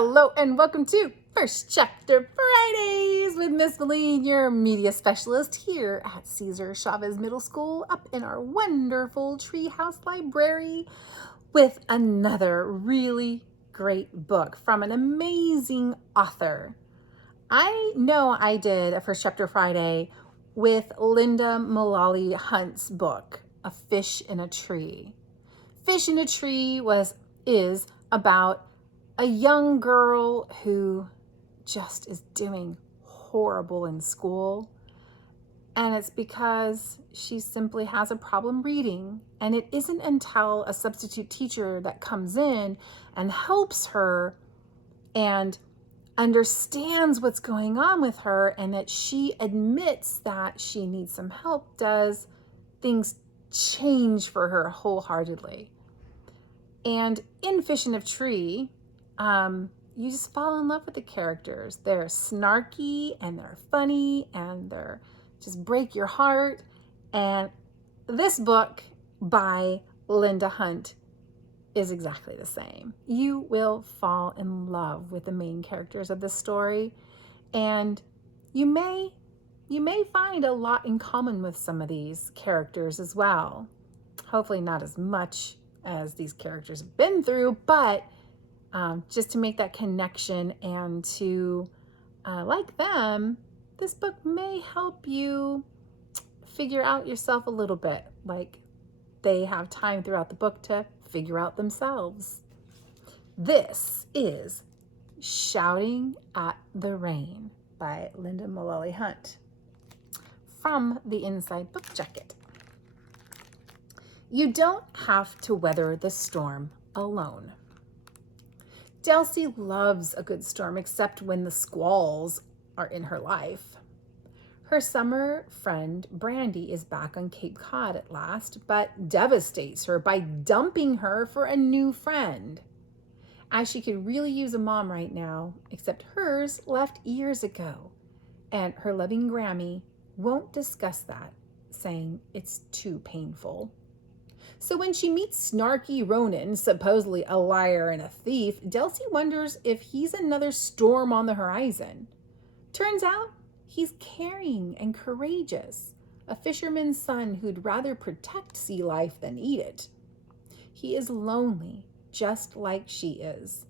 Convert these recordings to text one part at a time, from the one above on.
Hello and welcome to First Chapter Fridays with Miss Valine, your media specialist here at Cesar Chavez Middle School up in our wonderful treehouse library with another really great book from an amazing author. I know I did a First Chapter Friday with Lynda Mullaly Hunt's book, A Fish in a Tree. Fish in a Tree is about a young girl who just is doing horrible in school. And it's because she simply has a problem reading. And it isn't until a substitute teacher that comes in and helps her and understands what's going on with her and that she admits that she needs some help does things change for her wholeheartedly. And in Fish in a Tree, you just fall in love with the characters. They're snarky and they're funny and they're just break your heart. And this book by Lynda Hunt is exactly the same. You will fall in love with the main characters of the story, and you may find a lot in common with some of these characters as well. Hopefully not as much as these characters have been through, but just to make that connection and to like them, this book may help you figure out yourself a little bit, like they have time throughout the book to figure out themselves. This is Shouting at the Rain by Lynda Mullaly Hunt from the inside book jacket. You don't have to weather the storm alone. Delcy loves a good storm, except when the squalls are in her life. Her summer friend, Brandy, is back on Cape Cod at last, but devastates her by dumping her for a new friend. As she could really use a mom right now, except hers left years ago, and her loving Grammy won't discuss that, saying it's too painful. So when she meets snarky Ronan, supposedly a liar and a thief, Delcy wonders if he's another storm on the horizon. Turns out he's caring and courageous, a fisherman's son who'd rather protect sea life than eat it. He is lonely, just like she is.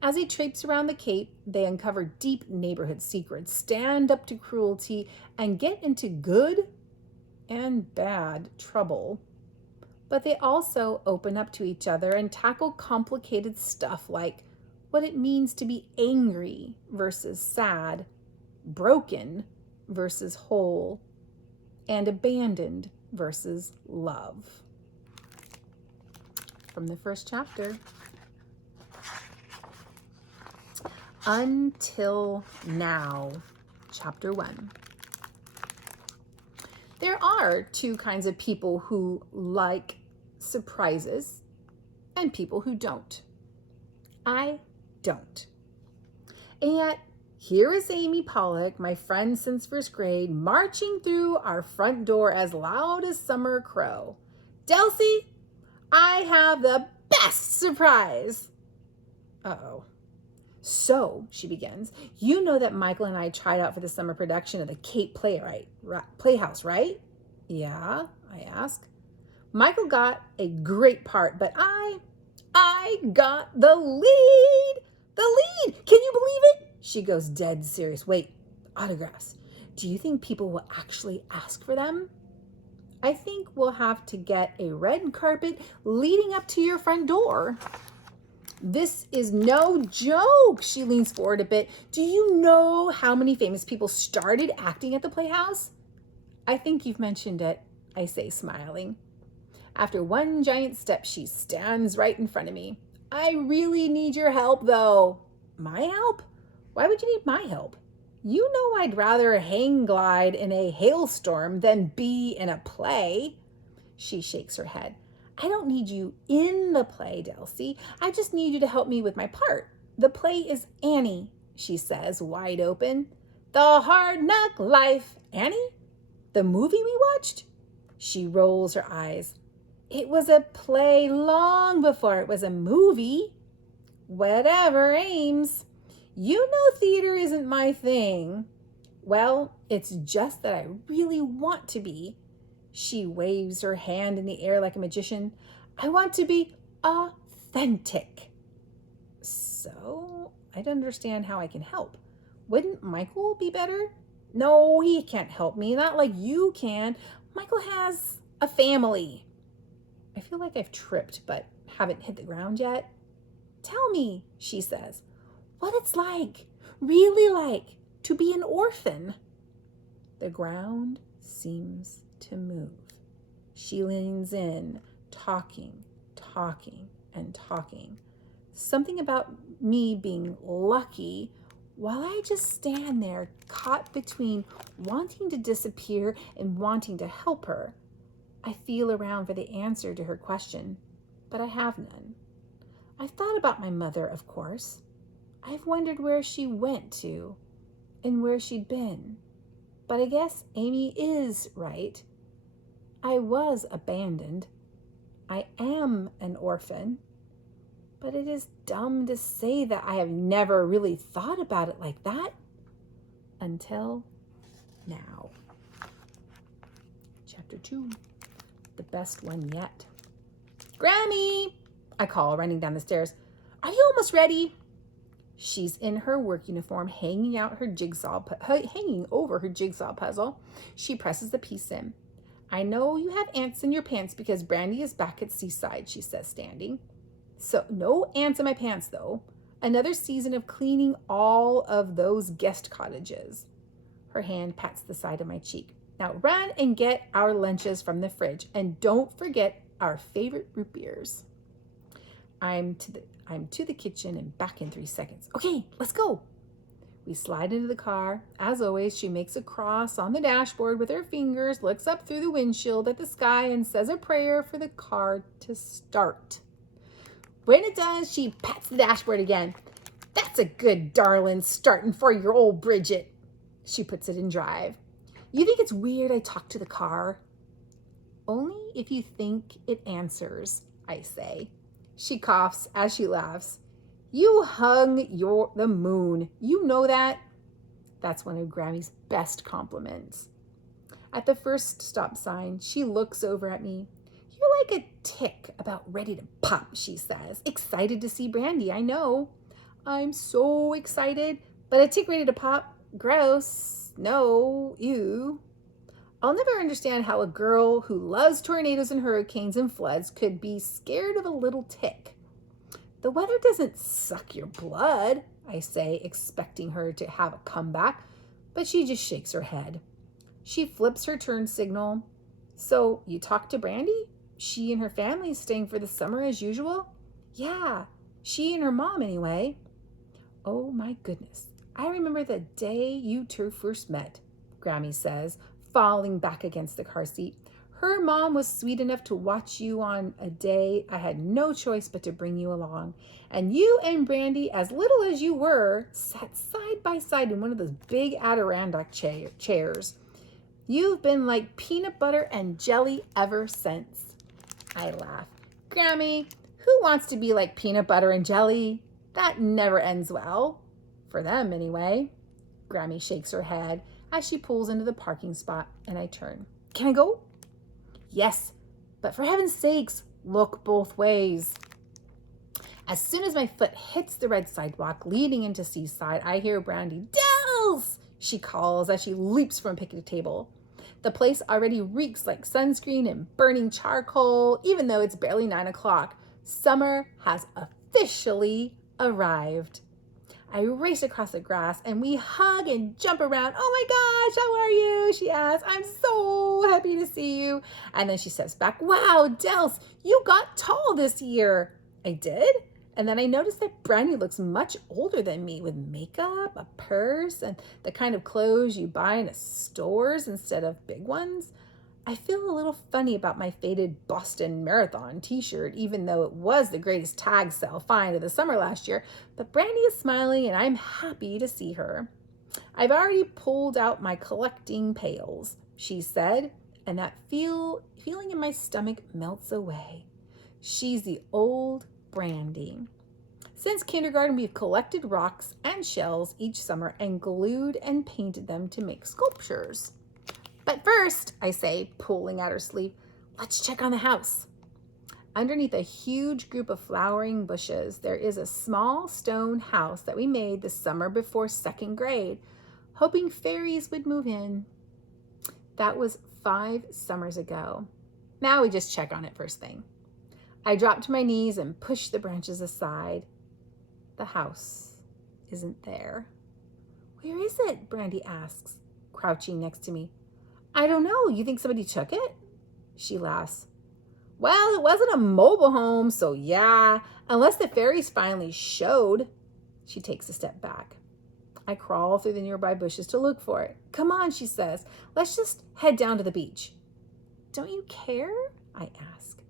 As they traipse around the Cape, they uncover deep neighborhood secrets, stand up to cruelty, and get into good and bad trouble. But they also open up to each other and tackle complicated stuff like what it means to be angry versus sad, broken versus whole, and abandoned versus love. From the first chapter. Until Now, Chapter 1. There are two kinds of people who like surprises and people who don't. I don't. And yet, here is Amy Pollock, my friend since first grade, marching through our front door as loud as summer crow. Delcy, I have the best surprise. Uh-oh. So, she begins, you know that Michael and I tried out for the summer production of the Cape Playhouse, right? Yeah, I ask. Michael got a great part, but I got the lead. The lead! Can you believe it? She goes dead serious. Wait, autographs. Do you think people will actually ask for them? I think we'll have to get a red carpet leading up to your front door. This is no joke. She leans forward a bit. Do you know how many famous people started acting at the Playhouse? I think you've mentioned it, I say, smiling. After one giant step, she stands right in front of me. I really need your help, though. My help? Why would you need my help? You know I'd rather hang glide in a hailstorm than be in a play. She shakes her head. I don't need you in the play, Delcy. I just need you to help me with my part. The play is Annie, she says, wide open. The Hard Knock Life. Annie? The movie we watched? She rolls her eyes. It was a play long before it was a movie. Whatever, Ames. You know theater isn't my thing. Well, it's just that I really want to be. She waves her hand in the air like a magician. I want to be authentic. So, I don't understand how I can help. Wouldn't Michael be better? No, he can't help me. Not like you can. Michael has a family. I feel like I've tripped, but haven't hit the ground yet. Tell me, she says, what it's like, really like, to be an orphan. The ground seems to move. She leans in, talking, and talking. Something about me being lucky, while I just stand there caught between wanting to disappear and wanting to help her. I feel around for the answer to her question, but I have none. I've thought about my mother, of course. I've wondered where she went to and where she'd been. But I guess Amy is right. I was abandoned. I am an orphan. But it is dumb to say that I have never really thought about it like that until now. Chapter 2, the best one yet. Grammy, I call, running down the stairs. Are you almost ready? She's in her work uniform, hanging over her jigsaw puzzle. She presses the piece in. I know you have ants in your pants because Brandy is back at Seaside, she says, standing. So no ants in my pants, though. Another season of cleaning all of those guest cottages. Her hand pats the side of my cheek. Now run and get our lunches from the fridge, and don't forget our favorite root beers. I'm to the kitchen and back in 3 seconds. Okay, let's go. We slide into the car. As always, she makes a cross on the dashboard with her fingers, looks up through the windshield at the sky, and says a prayer for the car to start. When it does, she pats the dashboard again. That's a good darling starting for your old Bridget. She puts it in drive. You think it's weird I talk to the car? Only if you think it answers, I say. She coughs as she laughs. You hung the moon. You know that? That's one of Grammy's best compliments. At the first stop sign, she looks over at me. You're like a tick about ready to pop, she says. Excited to see Brandy, I know. I'm so excited, but a tick ready to pop? Gross. No, ew. I'll never understand how a girl who loves tornadoes and hurricanes and floods could be scared of a little tick. The weather doesn't suck your blood, I say, expecting her to have a comeback, but she just shakes her head. She flips her turn signal. So you talked to Brandy? She and her family staying for the summer as usual? Yeah, she and her mom anyway. Oh my goodness. I remember the day you two first met, Grammy says, falling back against the car seat. Her mom was sweet enough to watch you on a day I had no choice but to bring you along. And you and Brandy, as little as you were, sat side by side in one of those big Adirondack chairs. You've been like peanut butter and jelly ever since. I laugh. Grammy, who wants to be like peanut butter and jelly? That never ends well. For them, anyway. Grammy shakes her head as she pulls into the parking spot, and I turn. Can I go? Yes, but for heaven's sakes, look both ways. As soon as my foot hits the red sidewalk leading into Seaside, I hear Brandy. Dells! She calls as she leaps from a picnic table. The place already reeks like sunscreen and burning charcoal, even though it's barely 9 o'clock. Summer has officially arrived. I race across the grass and we hug and jump around. Oh my gosh, how are you? She asks. I'm so happy to see you. And then she steps back. Wow, Dels, you got tall this year. I did? And then I noticed that Brandy looks much older than me with makeup, a purse, and the kind of clothes you buy in stores instead of big ones. I feel a little funny about my faded Boston Marathon t-shirt, even though it was the greatest tag sale find of the summer last year. But Brandy is smiling and I'm happy to see her. I've already pulled out my collecting pails, she said, and that feeling in my stomach melts away. She's the old Brandy. Since kindergarten, we've collected rocks and shells each summer and glued and painted them to make sculptures. But first, I say, pulling out her sleeve, let's check on the house. Underneath a huge group of flowering bushes, there is a small stone house that we made the summer before 2nd grade, hoping fairies would move in. That was 5 summers ago. Now we just check on it first thing. I drop to my knees and push the branches aside. The house isn't there. Where is it? Brandy asks, crouching next to me. I don't know. You think somebody took it? She laughs. Well, it wasn't a mobile home, so yeah, unless the fairies finally showed. She takes a step back. I crawl through the nearby bushes to look for it. Come on, she says. Let's just head down to the beach. Don't you care? I ask.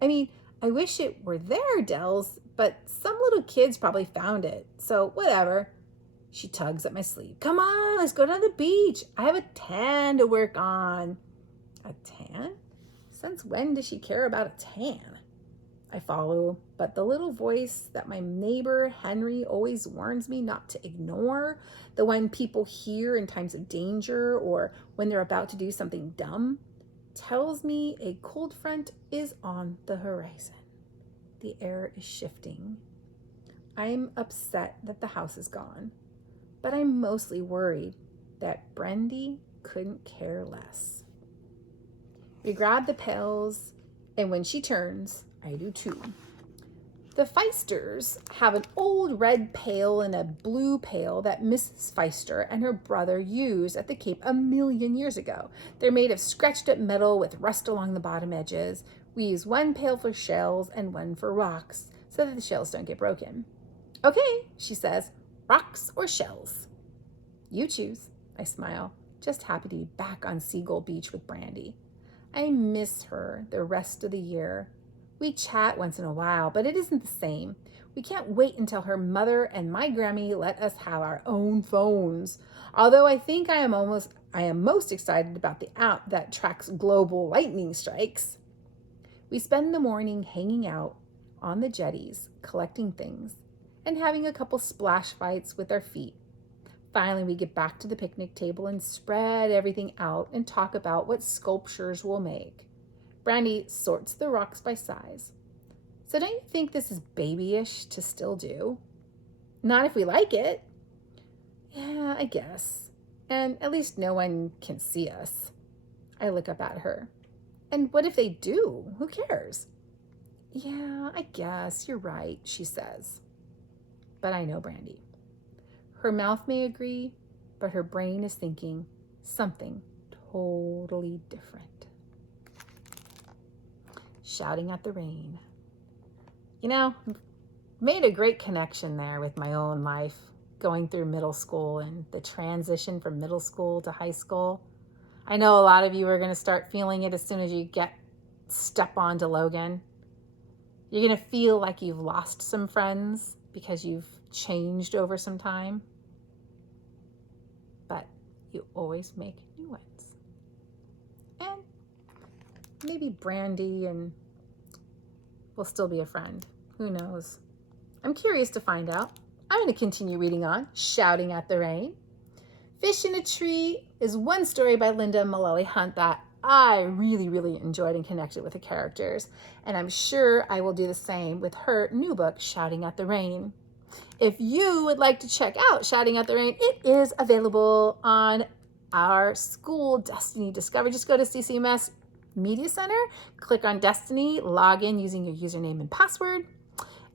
I mean, I wish it were there, Dells, but some little kids probably found it, so whatever. She tugs at my sleeve. Come on, let's go down to the beach. I have a tan to work on. A tan? Since when does she care about a tan? I follow, but the little voice that my neighbor Henry always warns me not to ignore, the one people hear in times of danger or when they're about to do something dumb, tells me a cold front is on the horizon. The air is shifting. I'm upset that the house is gone, but I'm mostly worried that Brandy couldn't care less. We grab the pails, and when she turns, I do too. The Feisters have an old red pail and a blue pail that Mrs. Feister and her brother used at the Cape a million years ago. They're made of scratched up metal with rust along the bottom edges. We use one pail for shells and one for rocks so that the shells don't get broken. Okay, she says, rocks or shells? You choose, I smile, just happy to be back on Seagull Beach with Brandy. I miss her the rest of the year. We chat once in a while, but it isn't the same. We can't wait until her mother and my Grammy let us have our own phones. Although I think I am most excited about the app that tracks global lightning strikes. We spend the morning hanging out on the jetties, collecting things, and having a couple splash fights with our feet. Finally, we get back to the picnic table and spread everything out and talk about what sculptures we'll make. Brandy sorts the rocks by size. So don't you think this is babyish to still do? Not if we like it. Yeah, I guess. And at least no one can see us. I look up at her. And what if they do? Who cares? Yeah, I guess you're right, she says. But I know Brandy. Her mouth may agree, but her brain is thinking something totally different. Shouting at the rain. You know, made a great connection there with my own life, going through middle school and the transition from middle school to high school. I know a lot of you are going to start feeling it as soon as you step onto Logan. You're going to feel like you've lost some friends because you've changed over some time. But you always make new ones. And maybe Brandy and will still be a friend. Who knows? I'm curious to find out. I'm going to continue reading on, Shouting at the Rain. Fish in a Tree is one story by Lynda Mullaly Hunt that I really, really enjoyed and connected with the characters. And I'm sure I will do the same with her new book, Shouting at the Rain. If you would like to check out Shouting at the Rain, it is available on our school Destiny Discover. Just go to CCMS Media Center, click on Destiny, log in using your username and password,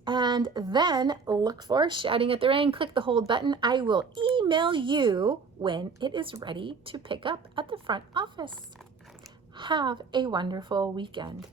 and then look for Shouting at the Rain. Click the hold button. I will email you when it is ready to pick up at the front office. Have a wonderful weekend.